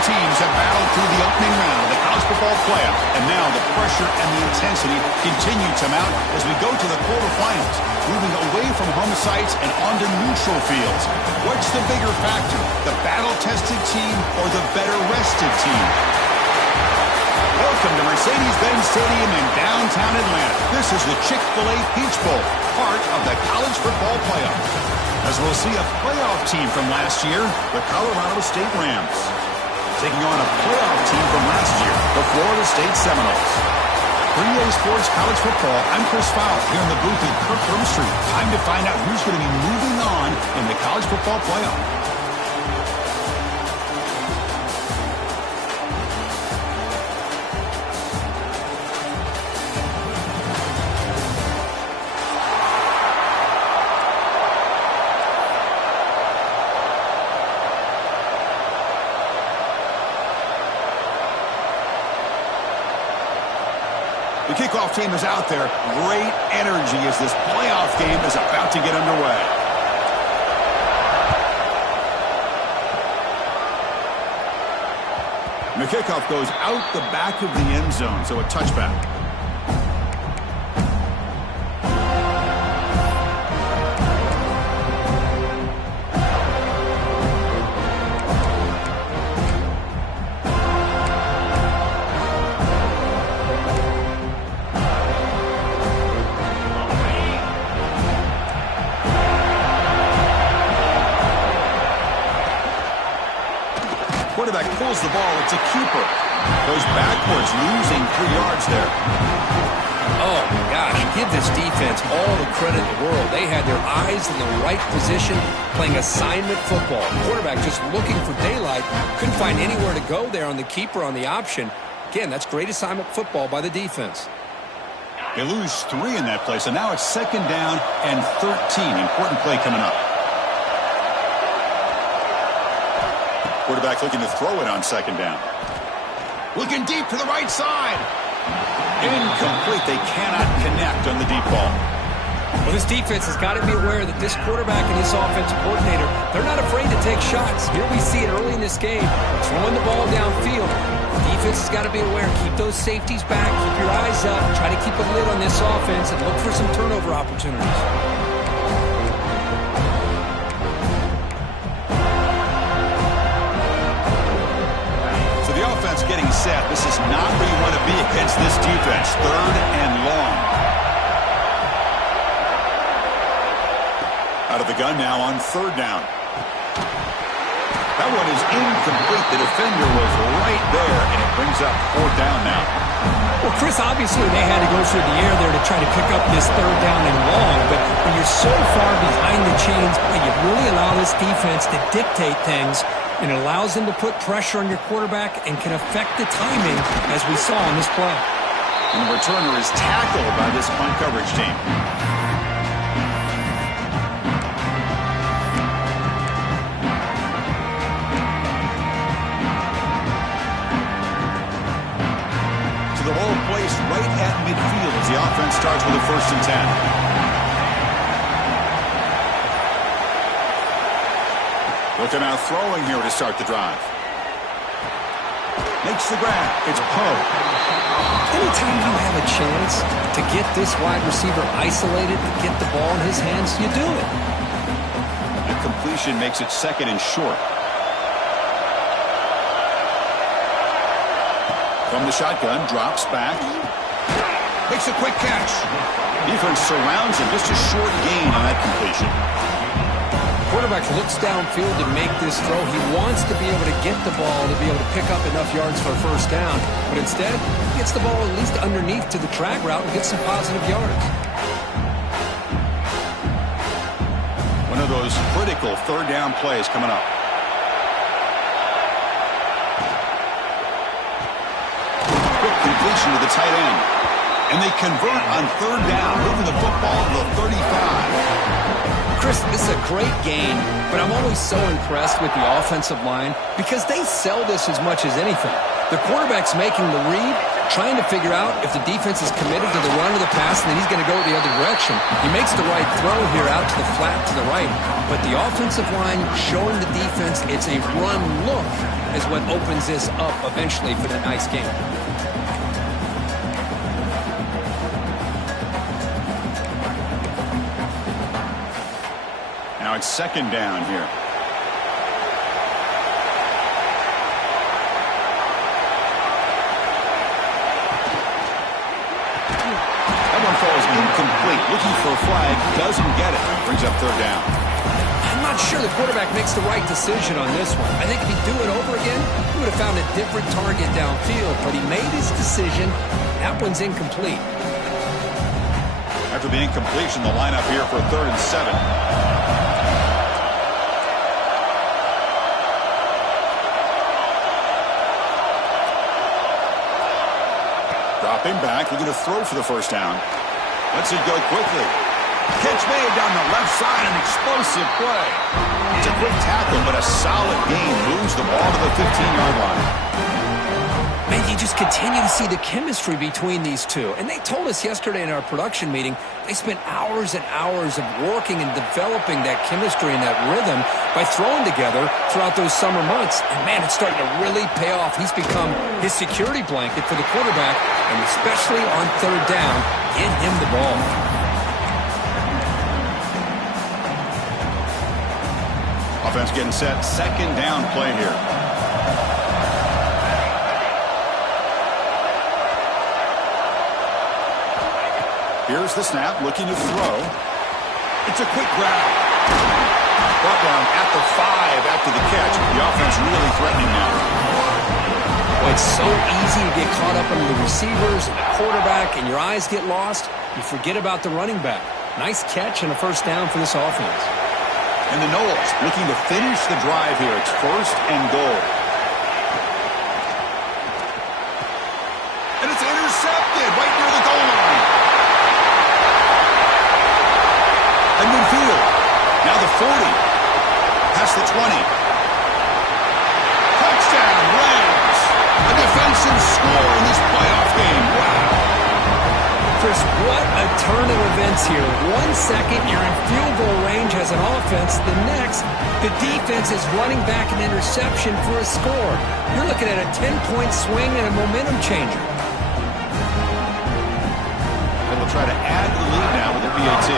teams have battled through the opening round of the college football playoff, and now the pressure and the intensity continue to mount as we go to the quarterfinals, moving away from home sites and onto neutral fields. What's the bigger factor, the battle-tested team or the better-rested team? Welcome to Mercedes-Benz Stadium in downtown Atlanta. This is the Chick-fil-A Peach Bowl, part of the college football playoff. As we'll see a playoff team from last year, the Colorado State Rams, taking on a playoff team from last year, the Florida State Seminoles. For EA Sports College Football, I'm Chris Fowler here in the booth at Kirkland Street. Time to find out who's going to be moving on in the college football playoff. The kickoff team is out there. Great energy as this playoff game is about to get underway. And the kickoff goes out the back of the end zone, so a touchback. Quarterback pulls the ball. It's a keeper. Goes backwards, losing 3 yards there. Oh, my gosh. Give this defense all the credit in the world. They had their eyes in the right position, playing assignment football. Quarterback just looking for daylight. Couldn't find anywhere to go there on the keeper on the option. Again, that's great assignment football by the defense. They lose 3 in that play, so now it's 2nd down and 13. Important play coming up. Quarterback looking to throw it on 2nd down. Looking deep to the right side. Incomplete. They cannot connect on the deep ball. Well, this defense has got to be aware that this quarterback and this offensive coordinator, they're not afraid to take shots. Here we see it early in this game, throwing the ball downfield. The defense has got to be aware. Keep those safeties back. Keep your eyes up. Try to keep a lid on this offense and look for some turnover opportunities. Getting set. This is not where you want to be against this defense. 3rd and long. Out of the gun now on 3rd down. That one is incomplete. The defender was right there, and it brings up 4th down now. Well, Chris, obviously they had to go through the air there to try to pick up this 3rd down and long, but when you're so far behind the chains, you really allow this defense to dictate things, and it allows them to put pressure on your quarterback and can affect the timing, as we saw on this play. And the returner is tackled by this punt coverage team. So the ball placed right at midfield as the offense starts with a 1st and 10. Looking out throwing here to start the drive. Makes the grab. It's Poe. Anytime you have a chance to get this wide receiver isolated, to get the ball in his hands, you do it. The completion makes it 2nd and short. From the shotgun, drops back. Makes a quick catch. Defense surrounds him. Just a short gain on that completion. Quarterback looks downfield to make this throw. He wants to be able to get the ball to be able to pick up enough yards for a 1st down. But instead, he gets the ball at least underneath to the drag route and gets some positive yards. One of those critical 3rd down plays coming up. Quick completion to the tight end. And they convert on 3rd down, moving the football to the 35. Chris, this is a great game, but I'm always so impressed with the offensive line because they sell this as much as anything. The quarterback's making the read, trying to figure out if the defense is committed to the run or the pass, and then he's going to go the other direction. He makes the right throw here out to the flat to the right, but the offensive line showing the defense it's a run look is what opens this up eventually for that nice game. Now it's second down here. That one falls incomplete. Looking for a flag. Doesn't get it. Brings up third down. I'm not sure the quarterback makes the right decision on this one. I think if he'd do it over again, he would have found a different target downfield, but he made his decision. That one's incomplete. After the incompletion, the lineup here for 3rd and 7. Dropping back, looking to throw for the first down. Lets it go quickly. Catch made down the left side, an explosive play. It's a quick tackle, but a solid gain. Moves the ball to the 15-yard line. Man, you just continue to see the chemistry between these two. And they told us yesterday in our production meeting, they spent hours and hours of working and developing that chemistry and that rhythm by throwing together throughout those summer months. And, man, it's starting to really pay off. He's become his security blanket for the quarterback, and especially on third down, get him the ball. Offense getting set. Second down play here. Here's the snap, looking to throw. It's a quick grab. Brought down at the 5 after the catch. The offense really threatening now. Well, it's so easy to get caught up under the receivers and the quarterback, and your eyes get lost. You forget about the running back. Nice catch and a first down for this offense. And the Noles looking to finish the drive here. It's 1st and goal. And it's intercepted right near the goal line. And midfield. Now the 40. Past the 20. Touchdown, Rams. A defensive score in this playoff game. Wow. Chris, what a turn of events here. 1 second, you're in field goal range as an offense. The next, the defense is running back an interception for a score. You're looking at a 10-point swing and a momentum changer. And we'll try to add to the lead now with the PAT.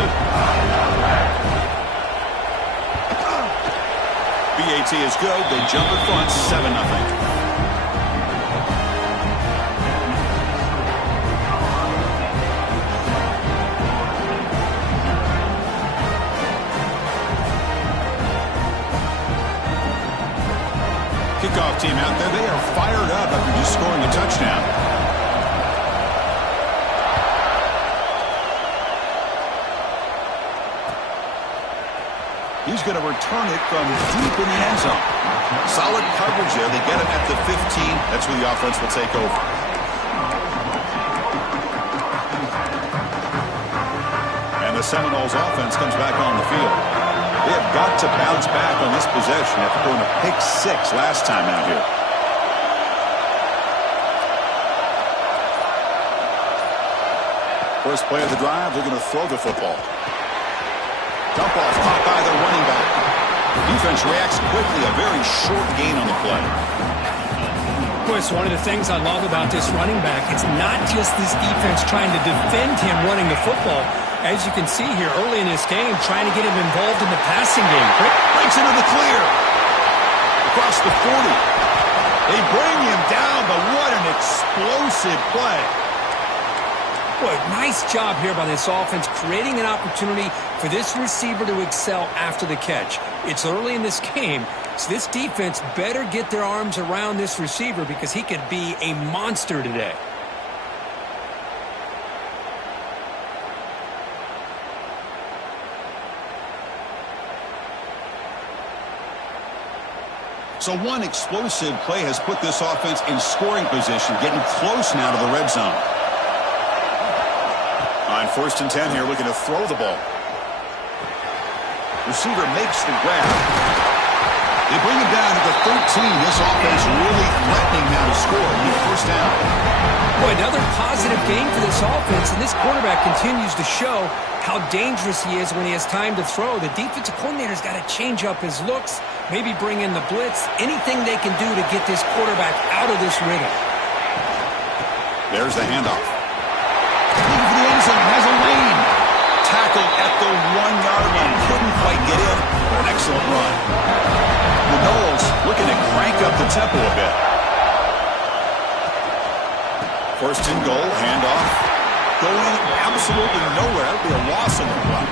PAT is good. They jump in front, 7-0. Kickoff team out there. They are fired up after just scoring a touchdown. He's going to return it from deep in the end zone. Solid coverage there. They get him at the 15. That's where the offense will take over. And the Seminoles offense comes back on the field. They have got to bounce back on this possession after going to pick 6 last time out here. First play of the drive, they're going to throw the football. Dump off caught by the running back. The defense reacts quickly, a very short gain on the play. Chris, one of the things I love about this running back, it's not just this defense trying to defend him running the football. As you can see here early in this game, trying to get him involved in the passing game. Breaks into the clear. Across the 40. They bring him down, but what an explosive play. Boy, nice job here by this offense, creating an opportunity for this receiver to excel after the catch. It's early in this game, so this defense better get their arms around this receiver because he could be a monster today. So one explosive play has put this offense in scoring position, getting close now to the red zone. On 1st and 10 here, looking to throw the ball. Receiver makes the grab. They bring him down to the 13. This offense really threatening now to score. You positive game for this offense, and this quarterback continues to show how dangerous he is when he has time to throw. The defensive coordinator's got to change up his looks, maybe bring in the blitz, anything they can do to get this quarterback out of this rhythm. There's the handoff. Looking for the end zone, has a lane. Tackled at the 1-yard line. Couldn't quite get in. An excellent run. The Noles looking to crank up the tempo a bit. First and goal, handoff. Going absolutely nowhere. That would be a loss on the run.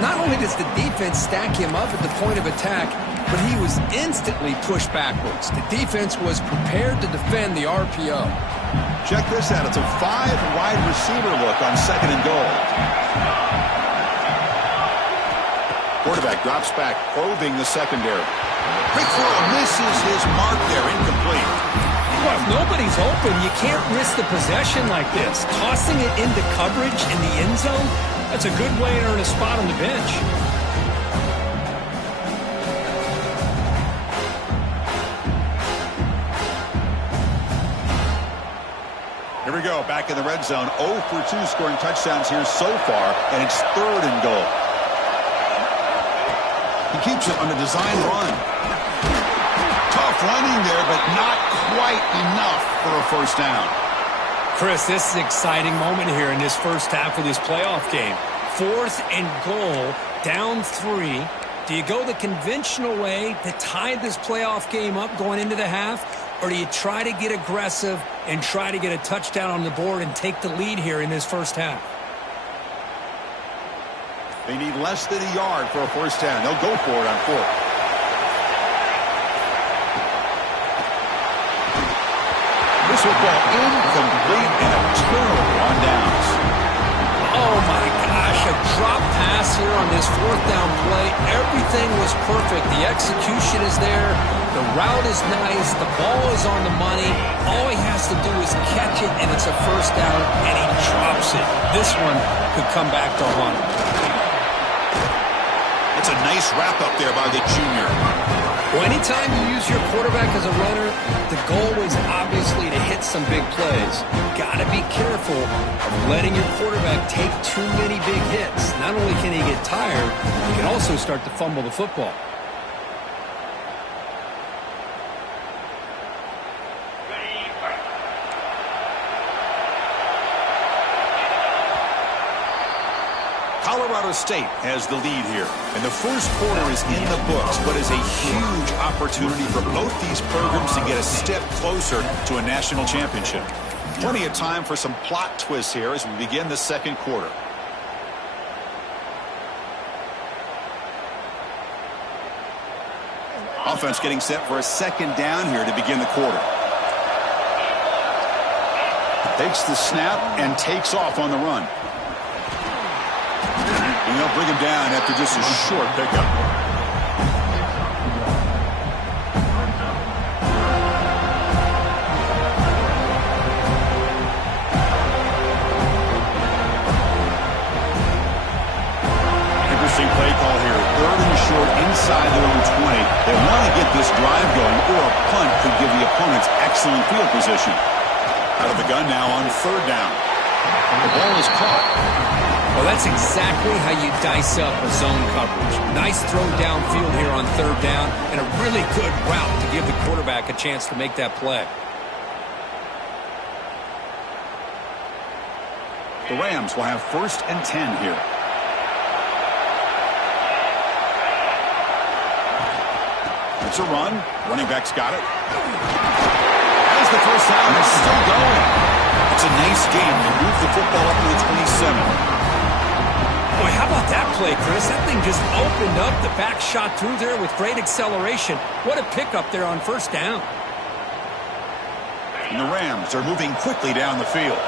Not only does the defense stack him up at the point of attack, but he was instantly pushed backwards. The defense was prepared to defend the RPO. Check this out. It's a 5-wide receiver look on second and goal. Quarterback drops back, probing the secondary. Quick throw, misses his mark there, incomplete. Well, if nobody's open, you can't risk the possession like this. Tossing it into coverage in the end zone, that's a good way to earn a spot on the bench. Here we go, back in the red zone. 0 for 2 scoring touchdowns here so far, and it's third and goal. He keeps it on a design run. Tough running there, but not quite enough for a first down. Chris, this is an exciting moment here in this first half of this playoff game. 4th and goal, down 3. Do you go the conventional way to tie this playoff game up going into the half, or do you try to get aggressive and try to get a touchdown on the board and take the lead here in this first half? They need less than a yard for a first down. They'll go for it on 4th. This will fall incomplete and a turnover on downs. Oh my gosh, a drop pass here on this 4th down play. Everything was perfect. The execution is there. The route is nice. The ball is on the money. All he has to do is catch it, and it's a first down, and he drops it. This one could come back to haunt him. It's a nice wrap-up there by the junior. Well, anytime you use your quarterback as a runner, the goal is obviously to hit some big plays. You've got to be careful of letting your quarterback take too many big hits. Not only can he get tired, he can also start to fumble the football. Colorado State has the lead here, and the first quarter is in the books, but is a huge opportunity for both these programs to get a step closer to a national championship. Plenty of time for some plot twists here as we begin the second quarter. Offense getting set for a second down here to begin the quarter. Takes the snap and takes off on the run. And they'll bring him down after just a short pickup. Interesting play call here. 3rd and short inside their own 20. They want to get this drive going, or a punt could give the opponents excellent field position. Out of the gun now on 3rd down. The ball is caught. Well, that's exactly how you dice up a zone coverage. Nice throw downfield here on 3rd down, and a really good route to give the quarterback a chance to make that play. The Rams will have 1st and 10 here. It's a run. Running back's got it. There's the first down. It's still going. It's a nice game to move the football up to the 27. Boy, how about that play, Chris? That thing just opened up. The back shot through there with great acceleration. What a pickup there on 1st down. And the Rams are moving quickly down the field.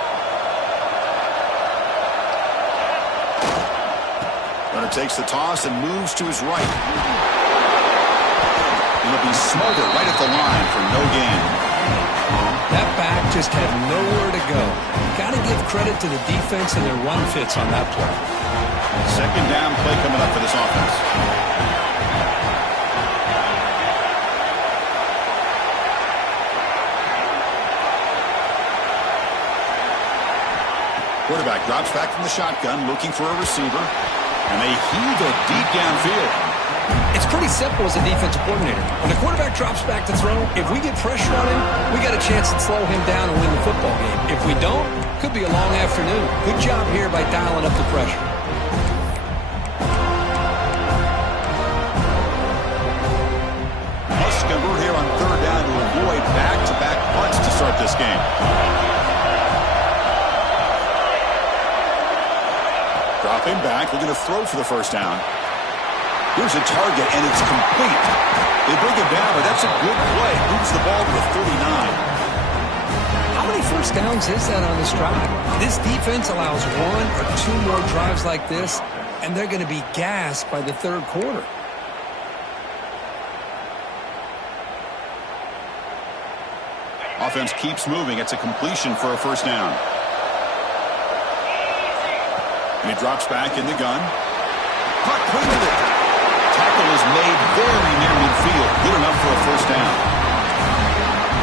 Runner takes the toss and moves to his right. He'll be smothered right at the line for no gain. That back just had nowhere to go. Got to give credit to the defense and their run fits on that play. Second down play coming up for this offense. Quarterback drops back from the shotgun, looking for a receiver, and they heave it deep downfield. It's pretty simple as a defensive coordinator. When the quarterback drops back to throw, if we get pressure on him, we got a chance to slow him down and win the football game. If we don't, could be a long afternoon. Good job here by dialing up the pressure. Must convert here on third down to avoid back-to-back punts to start this game. Dropping back, looking to throw for the first down. Here's a target, and it's complete. They bring it down, but that's a good play. Moves the ball to the 39. How many first downs is that on this drive? This defense allows 1 or 2 more drives like this, and they're going to be gassed by the third quarter. Offense keeps moving. It's a completion for a first down. And he drops back in the gun. Caught clean with it. Tackle is made very near midfield. Good enough for a first down.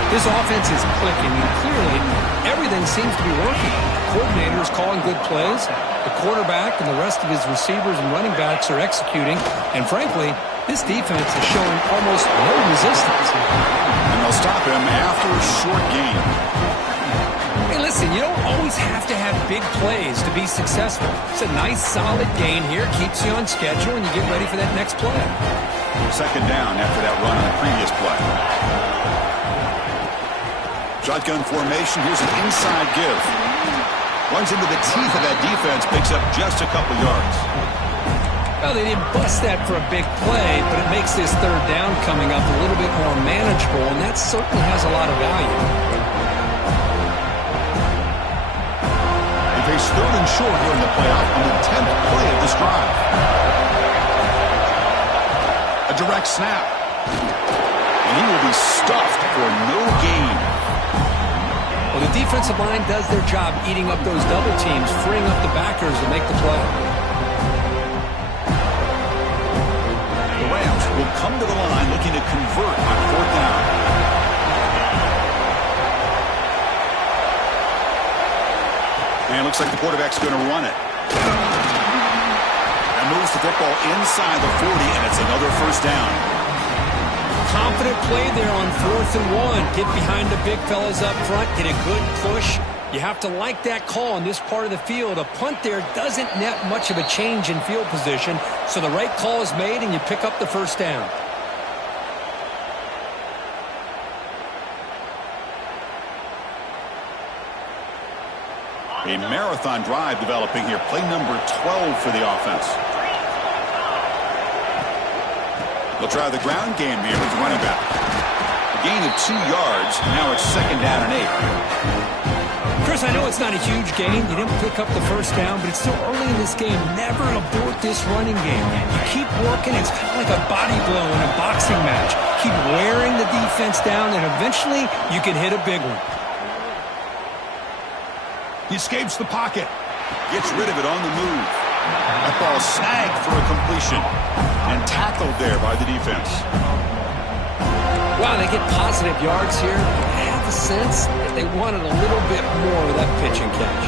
This offense is clicking, and clearly everything seems to be working. The coordinator is calling good plays. The quarterback and the rest of his receivers and running backs are executing. And frankly, this defense is showing almost no resistance. And they'll stop him after a short gain. Hey, listen, you don't always have to have big plays to be successful. It's a nice, solid gain here. Keeps you on schedule, and you get ready for that next play. Second down after that run on the previous play. Shotgun formation. Here's an inside give. Runs into the teeth of that defense. Picks up just a couple yards. Well, they didn't bust that for a big play, but it makes this third down coming up a little bit more manageable, and that certainly has a lot of value. They face third and short here in the playoff on the 10th play of this drive. A direct snap. And he will be stuffed for no gain. Well, the defensive line does their job eating up those double teams, freeing up the backers to make the play. The Rams will come to the line looking to convert on fourth down. And it looks like the quarterback's going to run it. And moves the football inside the 40, and it's another first down. Confident play there on 4th and 1. Get behind the big fellas up front. Get a good push. You have to like that call on this part of the field. A punt there doesn't net much of a change in field position, so the right call is made, and you pick up the first down. A marathon drive developing here. Play number 12 for the offense. They'll try the ground game here with the running back. A gain of 2 yards. Now it's second down and 8. Chris, I know it's not a huge gain. You didn't pick up the first down, but it's still early in this game. Never abort this running game. You keep working. It's kind of like a body blow in a boxing match. Keep wearing the defense down, and eventually you can hit a big one. He escapes the pocket. Gets rid of it on the move. That ball snagged for a completion. And tackled there by the defense. Wow, they get positive yards here. I have the sense that they wanted a little bit more of that pitch and catch.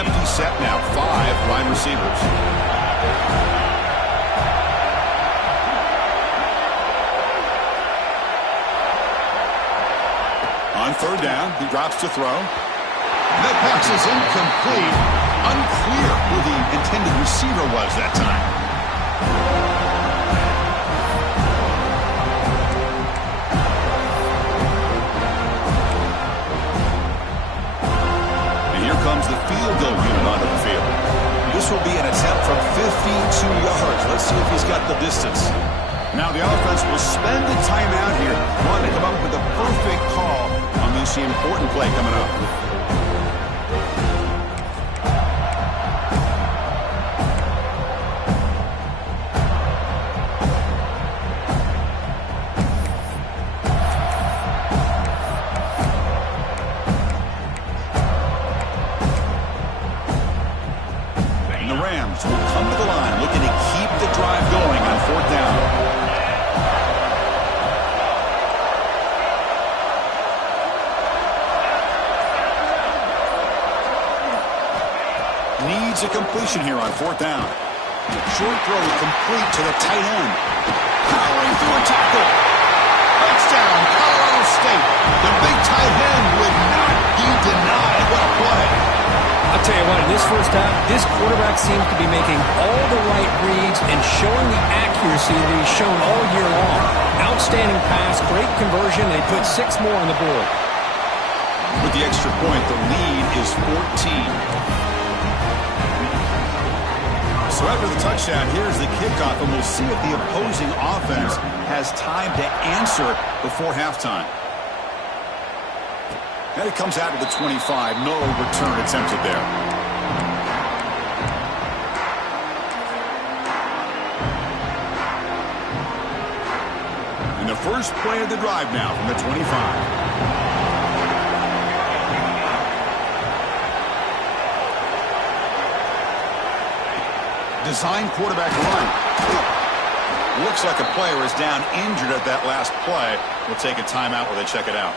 Empty set now. 5 wide receivers. On third down, he drops to throw. That pass is incomplete. Unclear who the intended receiver was that time. And here comes the field goal unit onto the field. This will be an attempt from 52 yards. Let's see if he's got the distance. Now the offense will spend the timeout here. Want to come up with a perfect call on this important play coming up. Needs a completion here on 4th down. Short throw complete to the tight end. Powering through a tackle. Touchdown, Colorado State. The big tight end would not be denied. What a play. I'll tell you what, in this first half, this quarterback seems to be making all the right reads and showing the accuracy that he's shown all year long. Outstanding pass, great conversion. They put 6 more on the board. With the extra point, the lead is 14. So after the touchdown, here's the kickoff, and we'll see if the opposing offense has time to answer before halftime. And it comes out to the 25. No return attempted there. And the first play of the drive now from the 25. Design quarterback run. Looks like a player is down injured at that last play. We'll take a timeout while they check it out.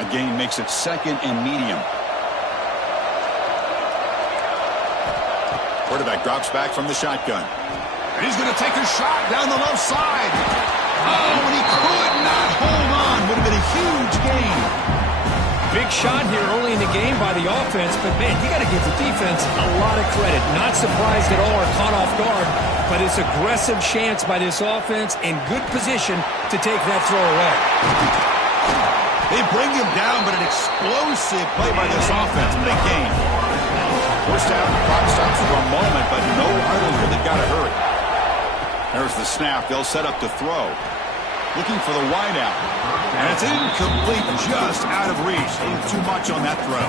A gain makes it 2nd and medium. Quarterback drops back from the shotgun. And he's going to take a shot down the left side. Oh, and he could not hold on. Would have been a huge gain. Big shot here early in the game by the offense, but, man, you got to give the defense a lot of credit. Not surprised at all or caught off guard, but it's aggressive chance by this offense in good position to take that throw away. They bring him down, but an explosive play by this offense. Big gain. First down, the clock stops for a moment, but no huddle here. They've got to hurry. There's the snap. They'll set up to throw. Looking for the wideout. And it's incomplete, just out of reach. Too much on that throw.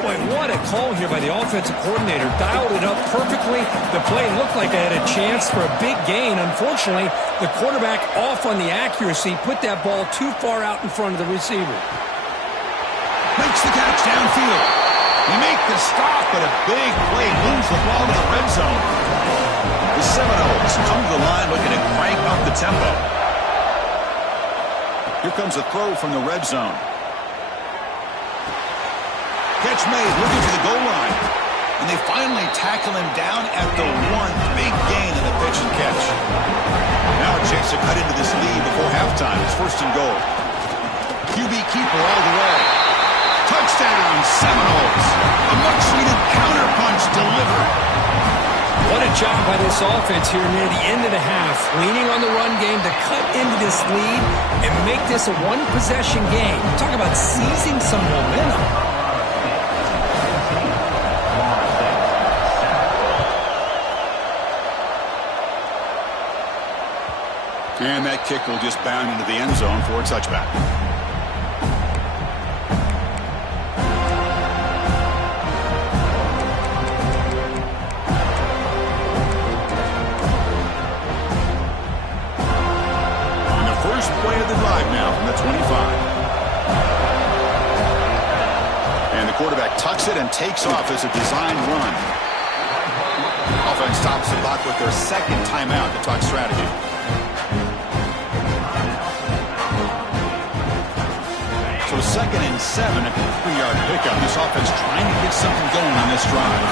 Boy, what a call here by the offensive coordinator. Dialed it up perfectly. The play looked like they had a chance for a big gain. Unfortunately, the quarterback off on the accuracy, put that ball too far out in front of the receiver. Makes the catch downfield. He makes the stop, but a big play moves the ball to the red zone. The Seminoles come to the line looking to crank up the tempo. Here comes a throw from the red zone. Catch made, looking for the goal line. And they finally tackle him down at the 1. Big gain in the pitch and catch. Now a chance to cut into this lead before halftime. It's 1st and goal. QB keeper all the way. Touchdown, Seminoles. A much-needed counterpunch delivered. What a job by this offense here near the end of the half. Leaning on the run game to cut into this lead and make this a one-possession game. Talk about seizing some momentum. And that kick will just bound into the end zone for a touchback. Play of the drive now from the 25. And the quarterback tucks it and takes off as a design run. Offense stops the clock with their 2nd timeout to talk strategy. So 2nd and 7 at the 3-yard pickup. This offense trying to get something going on this drive.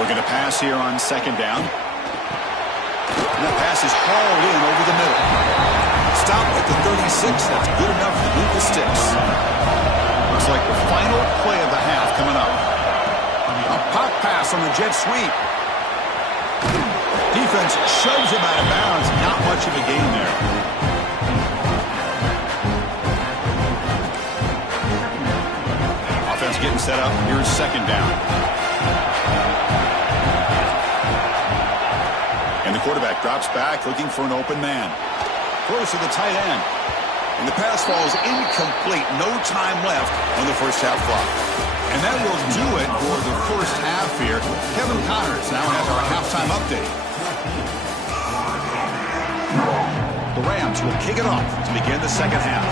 Looking to pass here on 2nd down. And that pass is hauled in over the middle. Stop at the 36. That's good enough to move the sticks. Looks like the final play of the half coming up. A pop pass on the jet sweep. Defense shoves him out of bounds. Not much of a gain there. Offense getting set up. Here's 2nd down. And the quarterback drops back, looking for an open man. Throws to the tight end. And the pass falls incomplete. No time left on the first half clock. And that will do it for the first half here. Kevin Connors now has our halftime update. The Rams will kick it off to begin the second half.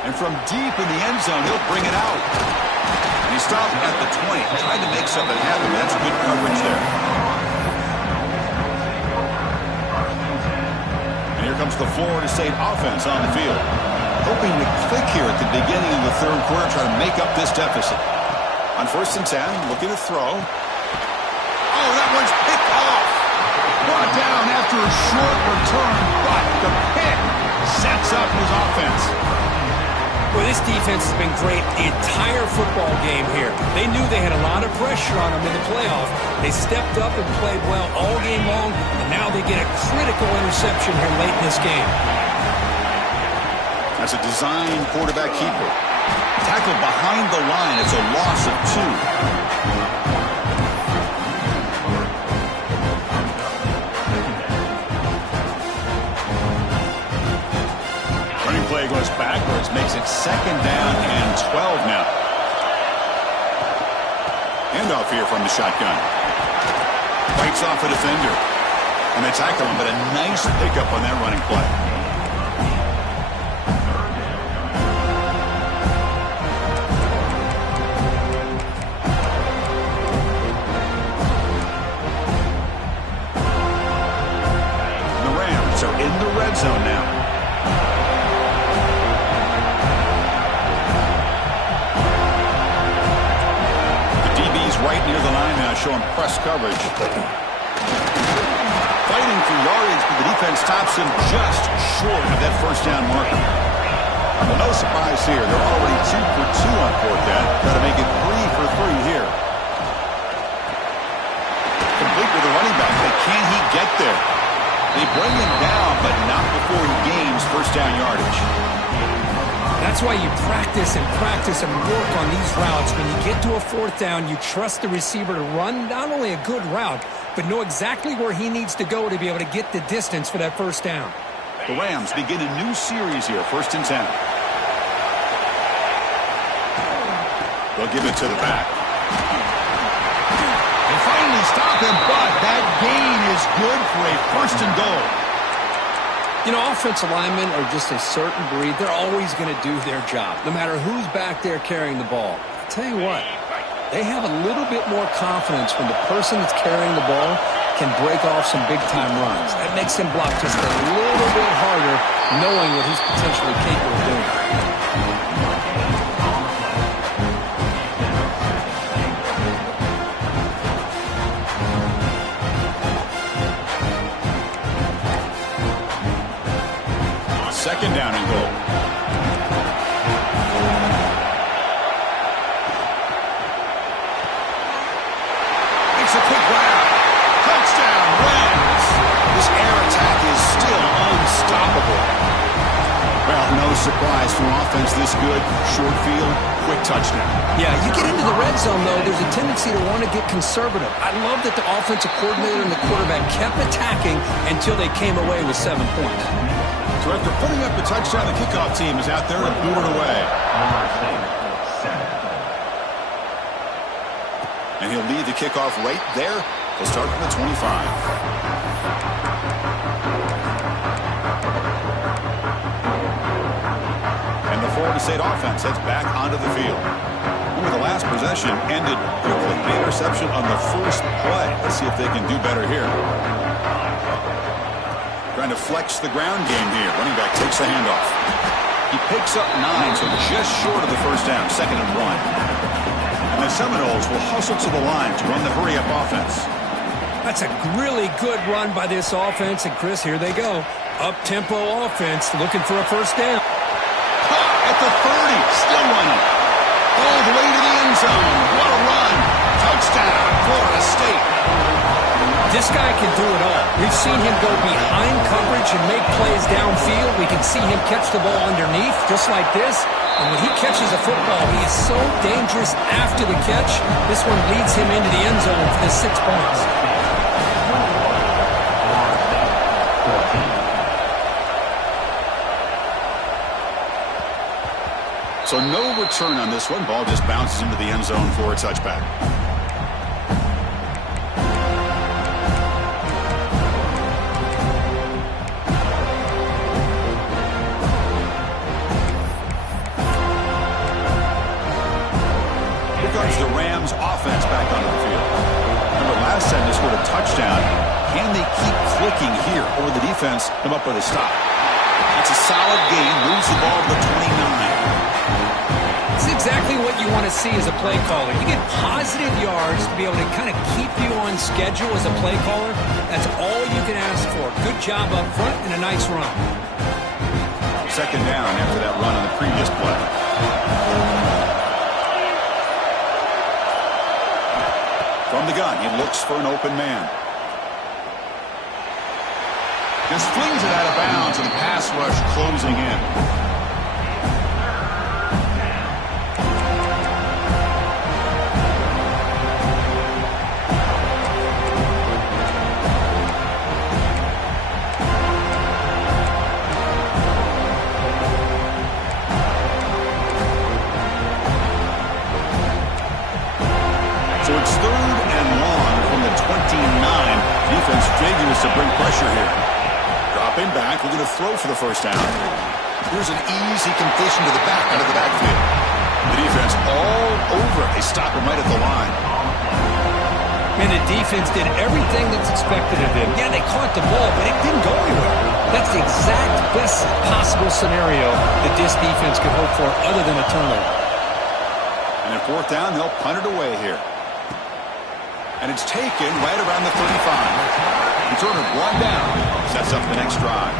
And from deep in the end zone, he'll bring it out. And he stopped at the 20, trying to make something happen, but that's good coverage there. the Florida State offense on the field. Hoping to click here at the beginning of the third quarter, try to make up this deficit. On 1st and 10, looking to throw. Oh, that one's picked off. Brought down after a short return, but the pick sets up his offense. Well, this defense has been great the entire football game here. They knew they had a lot of pressure on them in the playoff. They stepped up and played well all game long, and now they get a critical interception here late in this game. That's a design quarterback keeper. Tackled behind the line. It's a loss of 2. Play goes backwards, makes it 2nd down and 12 now. Handoff here from the shotgun. Fights off a defender. And they tackle him, but a nice pickup on that running play. The Rams are in the red zone now. Right near the line now, showing press coverage. Fighting for yardage, but the defense stops him just short of that 1st down marker. Well, no surprise here. They're already 2 for 2 on 4th down. Got to make it 3 for 3 here. Complete with the running back, but can he get there? They bring him down, but not before he gains 1st down yardage. That's why you practice and work on these routes. When you get to a 4th down, you trust the receiver to run not only a good route, but know exactly where he needs to go to be able to get the distance for that 1st down. The Rams begin a new series here, 1st and 10. They'll give it to the back. They finally stop him, but that gain is good for a 1st and goal. You know, offensive linemen are just a certain breed. They're always going to do their job, no matter who's back there carrying the ball. I'll tell you what, they have a little bit more confidence when the person that's carrying the ball can break off some big-time runs. That makes him block just a little bit harder, knowing what he's potentially capable of doing. Second down and goal. Makes a quick grab. Touchdown, Rams. This air attack is still unstoppable. Well, no surprise from offense this good. Short field, quick touchdown. Yeah, you get into the red zone, though, there's a tendency to want to get conservative. I love that the offensive coordinator and the quarterback kept attacking until they came away with 7 points. So after putting up the touchdown, the kickoff team is out there to boot it away. And he'll lead the kickoff right there. He'll start from the 25. And the Florida State offense heads back onto the field. Remember, the last possession ended quickly. The interception on the first play. Let's see if they can do better here. Trying to flex the ground game here. Running back takes the handoff. He picks up 9, so just short of the 1st down, 2nd and 1. And the Seminoles will hustle to the line to run the hurry-up offense. That's a really good run by this offense. And, Chris, here they go. Up-tempo offense looking for a 1st down. At the 30, still running. All the way to the end zone. What a run. Touchdown, Florida State. This guy can do it all. We've seen him go behind coverage and make plays downfield. We can see him catch the ball underneath, just like this. And when he catches a football, he is so dangerous after the catch. This one leads him into the end zone for the 6 points. So no return on this one. Ball just bounces into the end zone for a touchback. The Rams offense back onto the field. Remember, last time they scored a touchdown. Can they keep clicking here, or will the defense come up with a stop? That's a solid gain. Moves the ball to the 29. It's exactly what you want to see as a play caller. You get positive yards to be able to kind of keep you on schedule as a play caller. That's all you can ask for. Good job up front and a nice run. Second down after that run on the previous play. From the gun, he looks for an open man. Just flings it out of bounds, and the pass rush closing in. So it's 3rd and long from the 29. Defense figures to bring pressure here. Dropping back, looking to throw for the first down. Here's an easy completion to the back out of the backfield. The defense all over. They stop him right at the line. And the defense did everything that's expected of them. Yeah, they caught the ball, but it didn't go anywhere. That's the exact best possible scenario that this defense could hope for other than a turnover. And at 4th down, they'll punt it away here. And it's taken right around the 35. Returner brought down. Sets up the next drive.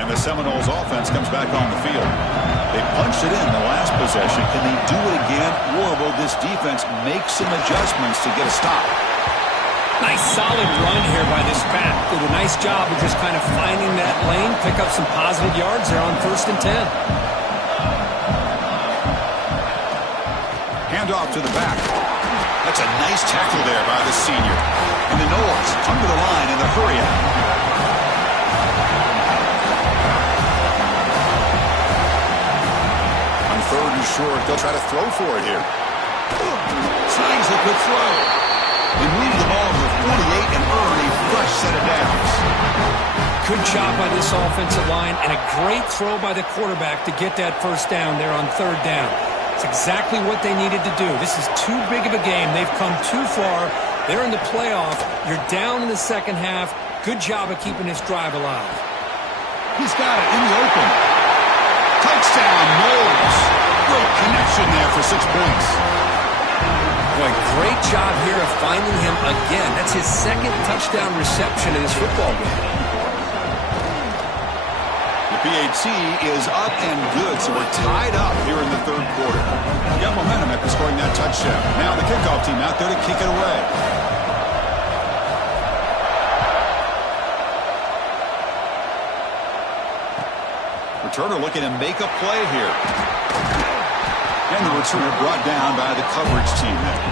And the Seminoles offense comes back on the field. They punched it in the last possession. Can they do it again? Or will this defense make some adjustments to get a stop? Nice solid run here by this back. Did a nice job of just kind of finding that lane, pick up some positive yards there on 1st and 10. Off to the back. That's a nice tackle there by the senior. And the Noles under the line in the hurry up. On 3rd and short, they'll try to throw for it here. Signs a good throw. They move the ball to the 48 and earn a fresh set of downs. Good job by this offensive line and a great throw by the quarterback to get that first down there on 3rd down. It's exactly what they needed to do. This is too big of a game. They've come too far. They're in the playoff. You're down in the second half. Good job of keeping this drive alive. He's got it in the open. Touchdown, Noles. Great connection there for 6 points. Boy, great job here of finding him again. That's his 2nd touchdown reception in this football game. PAT is up and good, so we're tied up here in the 3rd quarter. Got momentum after scoring that touchdown. Now the kickoff team out there to kick it away. Returner looking to make a play here. And the returner brought down by the coverage team there.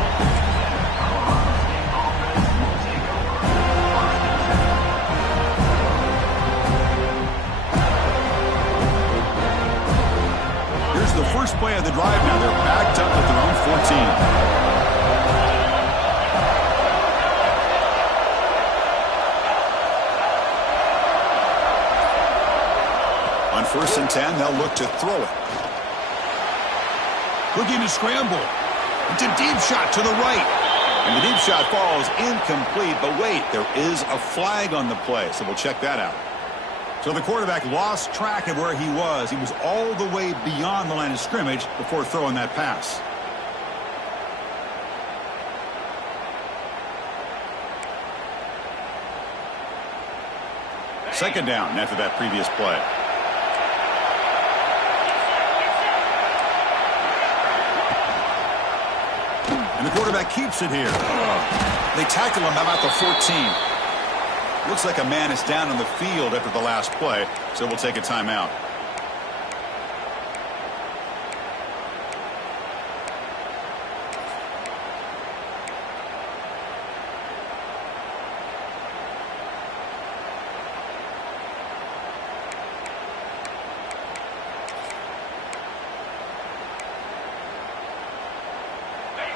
The first play of the drive now. They're backed up at their own 14. On 1st and 10, they'll look to throw it. Looking to scramble. It's a deep shot to the right. And the deep shot falls incomplete. But wait, there is a flag on the play, so we'll check that out. So the quarterback lost track of where he was. He was all the way beyond the line of scrimmage before throwing that pass. Second down after that previous play. And the quarterback keeps it here. They tackle him about the 14. Looks like a man is down on the field after the last play, so we'll take a timeout.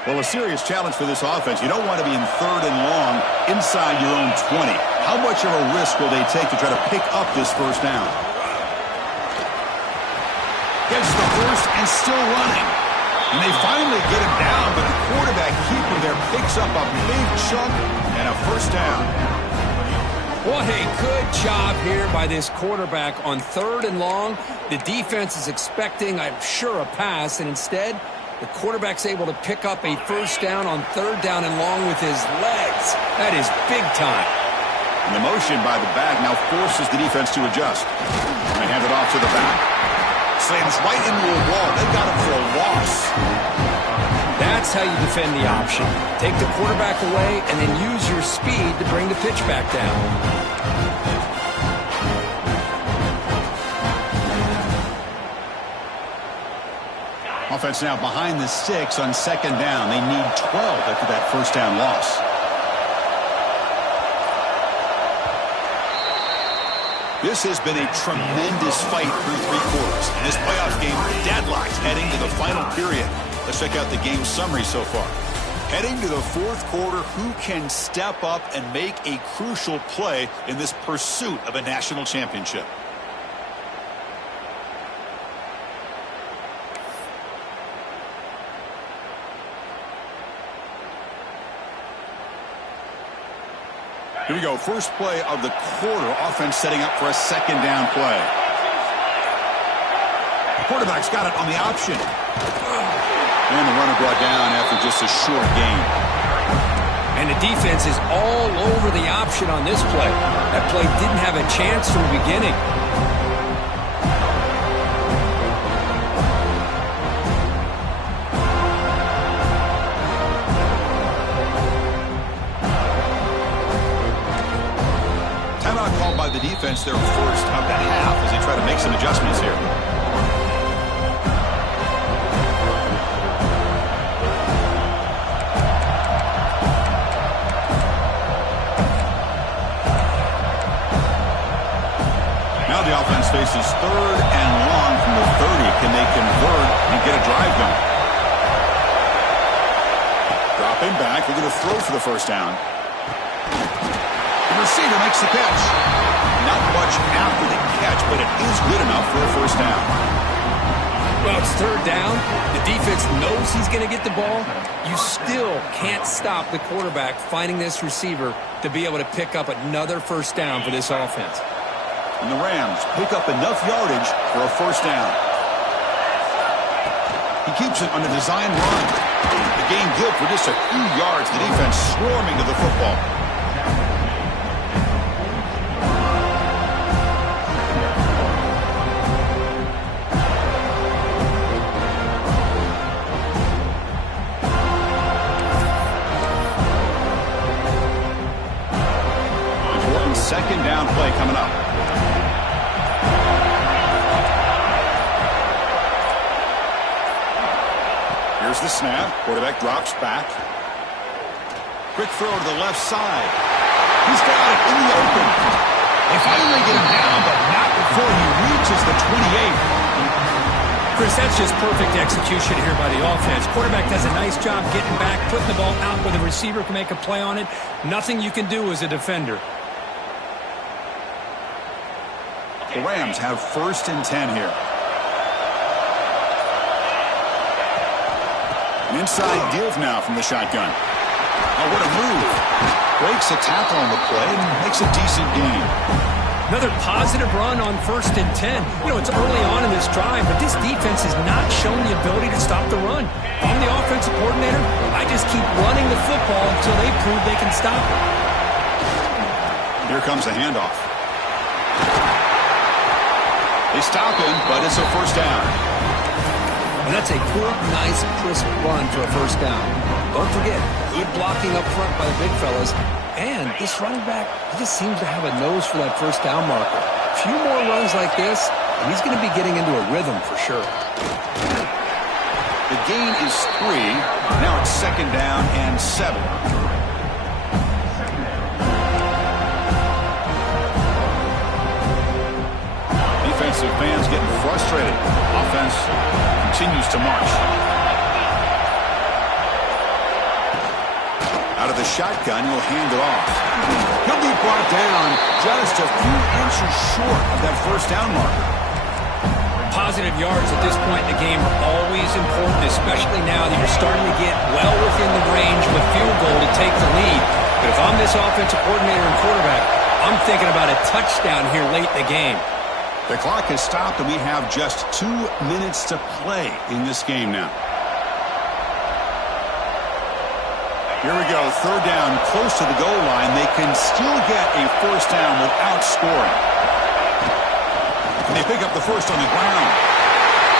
Well, a serious challenge for this offense. You don't want to be in 3rd and long inside your own 20. How much of a risk will they take to try to pick up this first down? Gets the first and still running. And they finally get him down, but the quarterback keeper there picks up a big chunk and a first down. What a good job here by this quarterback on 3rd and long. The defense is expecting, I'm sure, a pass, and instead, the quarterback's able to pick up a first down on 3rd down and long with his legs. That is big time. And the motion by the back now forces the defense to adjust. And they hand it off to the back. Slams right into a wall. They got him for a loss. That's how you defend the option. Take the quarterback away and then use your speed to bring the pitch back down. Offense now behind the 6 on 2nd down. They need 12 after that first down loss. This has been a tremendous fight through 3 quarters. And this playoff game deadlocked heading to the final period. Let's check out the game summary so far. Heading to the 4th quarter, who can step up and make a crucial play in this pursuit of a national championship? Here we go. First play of the quarter. Offense setting up for a 2nd down play. The quarterback's got it on the option. And the runner brought down after just a short gain. And the defense is all over the option on this play. That play didn't have a chance from the beginning. Timeout called by the defense, their first of the half, as they try to make some adjustments here. The offense faces 3rd and long from the 30. Can they convert and get a drive going? Dropping back. They're going to throw for the first down. The receiver makes the catch. Not much after the catch, but it is good enough for a first down. Well, it's 3rd down. The defense knows he's going to get the ball. You still can't stop the quarterback finding this receiver to be able to pick up another first down for this offense. And the Rams pick up enough yardage for a first down. He keeps it on a design run. The gain good for just a few yards. The defense swarming to the football. Important 2nd down play coming up. Here's the snap. Quarterback drops back. Quick throw to the left side. He's got it in the open. They finally get him down, but not before he reaches the 28. Chris, that's just perfect execution here by the offense. Quarterback does a nice job getting back, putting the ball out where the receiver can make a play on it. Nothing you can do as a defender. The Rams have 1st and 10 here. An inside give now from the shotgun. Oh, what a move. Breaks a tackle on the play and makes a decent gain. Another positive run on 1st and 10. You know, it's early on in this drive, but this defense has not shown the ability to stop the run. If I'm the offensive coordinator, I just keep running the football until they prove they can stop it. Here comes the handoff. They stop him, but it's a first down. And that's a good, nice, crisp run for a first down. Don't forget, good blocking up front by the big fellas. And this running back, he just seems to have a nose for that first down marker. A few more runs like this, and he's going to be getting into a rhythm for sure. The gain is 3. Now it's 2nd down and 7. Defensive fans getting frustrated. Offense continues to march. Out of the shotgun, he'll hand it off. He'll be brought down just a few inches short of that first down marker. positive yards at this point in the game are always important, especially now that you're starting to get well within the range of a field goal to take the lead. But if I'm this offensive coordinator and quarterback, I'm thinking about a touchdown here late in the game. The clock has stopped, and we have just 2 minutes to play in this game now. Here we go, third down, close to the goal line. They can still get a first down without scoring. And they pick up the first on the ground.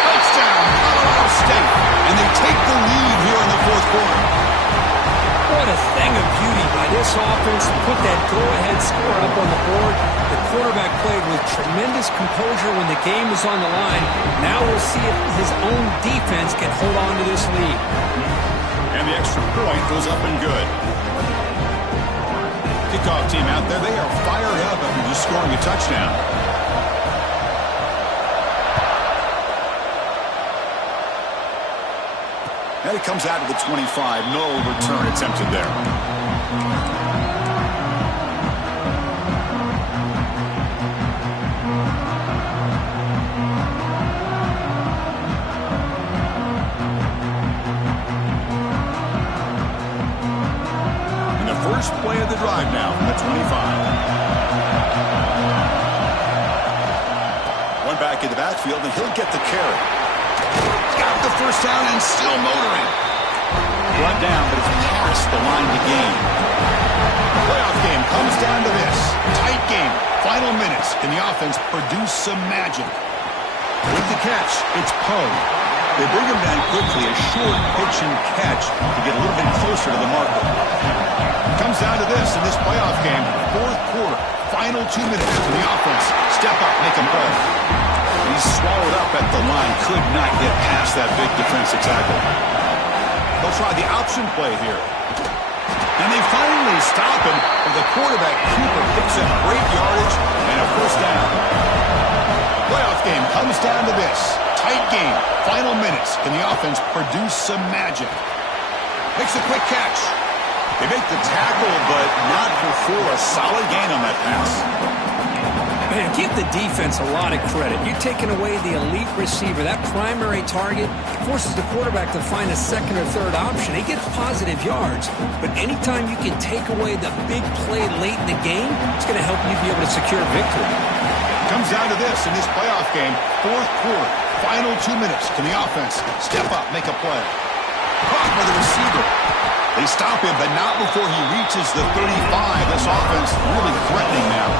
Touchdown, Colorado State. And they take the lead here in the fourth quarter. What a thing of beauty by this offense to put that go-ahead score up on the board. The quarterback played with tremendous composure when the game was on the line. Now we'll see if his own defense can hold on to this lead. And the extra point goes up and good. Kickoff team out there, they are fired up after just scoring a touchdown. And it comes out to the 25. No return attempted there. And the first play of the drive now from the 25. One back in the backfield, and he'll get the carry. Got the first down and still motoring. Brought down, but it's past the line to gain. Playoff game comes down to this. Tight game. Final minutes. Can the offense produce some magic? With the catch, it's Poe. They bring him down quickly. A short pitch and catch to get a little bit closer to the marker. Comes down to this in this playoff game. Fourth quarter. Final 2 minutes. Can the offense step up, make him play? He's swallowed up at the line. Could not get past that big defensive tackle. They'll try the option play here. And they finally stop him. But the quarterback, Cooper, picks up great yardage and a first down. Playoff game comes down to this. Tight game. Final minutes. Can the offense produce some magic? Makes a quick catch. They make the tackle, but not before a solid gain on that pass. Man, give the defense a lot of credit. You're taking away the elite receiver. That primary target forces the quarterback to find a second or third option. He gets positive yards, but anytime you can take away the big play late in the game, it's going to help you be able to secure victory. Comes down to this in this playoff game. Fourth quarter, final 2 minutes. Can the offense step up, make a play? Caught by the receiver. They stop him, but not before he reaches the 35. This offense really threatening now.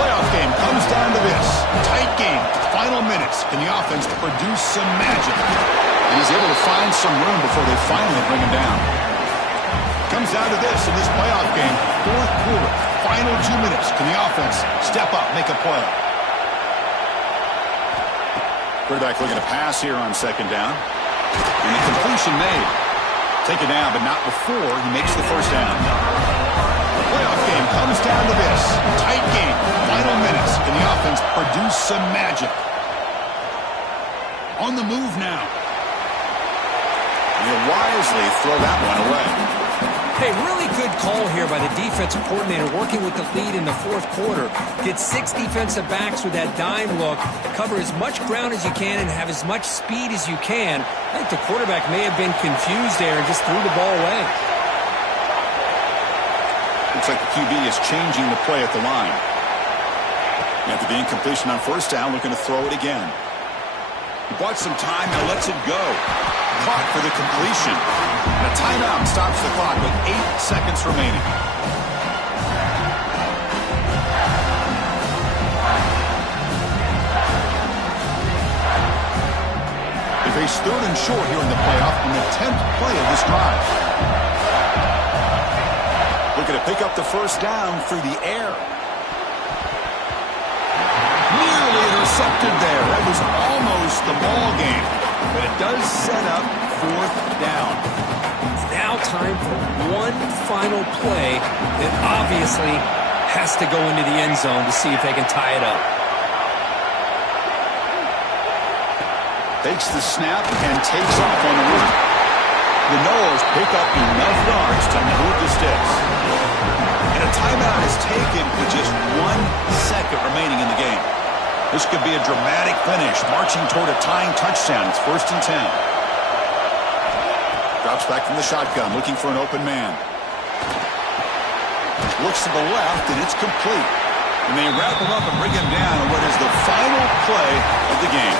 Playoff game comes down to this. Tight game. Final minutes. Can the offense produce some magic? And he's able to find some room before they finally bring him down. Comes down to this in this playoff game. Fourth quarter. Final 2 minutes. Can the offense step up, make a play? Quarterback looking to pass here on second down. And the completion made. Take it down, but not before he makes the first down. The playoff game comes down to this. Tight game. Final minutes. Can the offense produce some magic? On the move now. And he'll wisely throw that one away. Hey, really good call here by the defensive coordinator working with the lead in the fourth quarter. Get 6 defensive backs with that dime look. Cover as much ground as you can and have as much speed as you can. I think the quarterback may have been confused there and just threw the ball away. Looks like the QB is changing the play at the line. After the incompletion on first down, looking to throw it again. He bought some time, now lets it go. Caught for the completion. And a timeout stops the clock with 8 seconds remaining. They face third and short here in the playoff on the 10th play of this drive. Looking to pick up the first down through the air. Nearly intercepted there. That was almost the ball game. But it does set up fourth down. Now time for one final play that obviously has to go into the end zone to see if they can tie it up. Takes the snap and takes off on the run. The Noles pick up enough yards to move the sticks. And a timeout is taken with just 1 second remaining in the game. This could be a dramatic finish, marching toward a tying touchdown. It's 1st and 10. Drops back from the shotgun, looking for an open man. Looks to the left, and it's complete. And they wrap him up and bring him down on what is the final play of the game.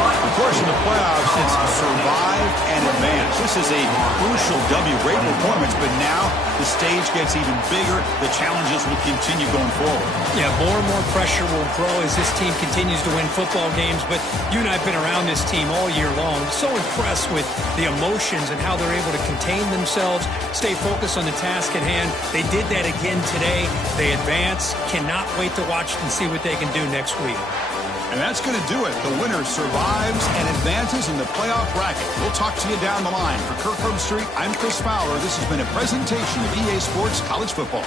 Of course, in the playoffs, it's survive and advance. This is a crucial W. Great performance, but now the stage gets even bigger. The challenges will continue going forward. Yeah, more and more pressure will grow as this team continues to win football games. But you and I have been around this team all year long. So impressed with the emotions and how they're able to contain themselves, stay focused on the task at hand. They did that again today. They advance. Cannot wait to watch and see what they can do next week. And that's going to do it. The winner survives and advances in the playoff bracket. We'll talk to you down the line. For Kirk Herbstreit, I'm Chris Fowler. This has been a presentation of EA Sports College Football.